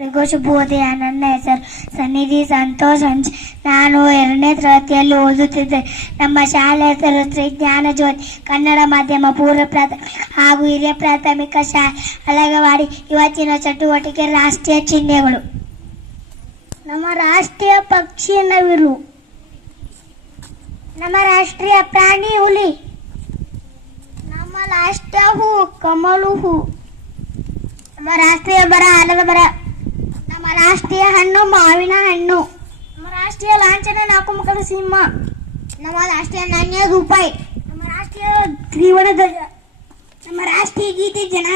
ಎಲ್ರಿಗೂ ನನ್ನ ಹೆಸರು ಸನ್ನಿಧಿ ಸಂತೋಷ್ ಹಂಚ್ ನಾನು ಎರಡನೇ ತರಗತಿಯಲ್ಲಿ ಓದುತ್ತಿದ್ದೆ. ನಮ್ಮ ಶಾಲೆ ಹೆಸರು ಶ್ರೀ ಜ್ಞಾನ ಜ್ಯೋತಿ ಕನ್ನಡ ಮಾಧ್ಯಮ, ಪೂರ್ವ ಪ್ರಾಥಮಿಕ ಹಾಗೂ ಹಿರಿಯ ಪ್ರಾಥಮಿಕ ಶಾಲೆ ಅಲಗವಾಡಿ ಇವತ್ತಿನ ಚಟುವಟಿಕೆ ರಾಷ್ಟ್ರೀಯ ಚಿಹ್ನೆಗಳು. ನಮ್ಮ ರಾಷ್ಟ್ರೀಯ ಪಕ್ಷಿ ನವಿರು ನಮ್ಮ ರಾಷ್ಟ್ರೀಯ ಪ್ರಾಣಿ ಹುಲಿ. ನಮ್ಮ ರಾಷ್ಟ್ರೀಯ ಹೂ ಕಮಲು ಹೂ. ನಮ್ಮ ರಾಷ್ಟ್ರೀಯ ಬರ, ಆಲದ ಬರ. ರಾಷ್ಟ್ರೀಯ ಹಣ್ಣು ಮಾವಿನ ಹಣ್ಣು. ನಮ್ಮ ರಾಷ್ಟ್ರೀಯ ಲಾಂಛನ ನಾಲ್ಕು ಮಕ್ಕಳು ಸಿಂಹ. ನಮ್ಮ ರಾಷ್ಟ್ರೀಯ ನಾಣ್ಯ ರೂಪಾಯಿ. ನಮ್ಮ ರಾಷ್ಟ್ರೀಯ ತ್ರಿವರ್ಣ ಧ್ವಜ ನಮ್ಮ ರಾಷ್ಟ್ರೀಯ ಗೀತೆ ಜನಗಣಮನ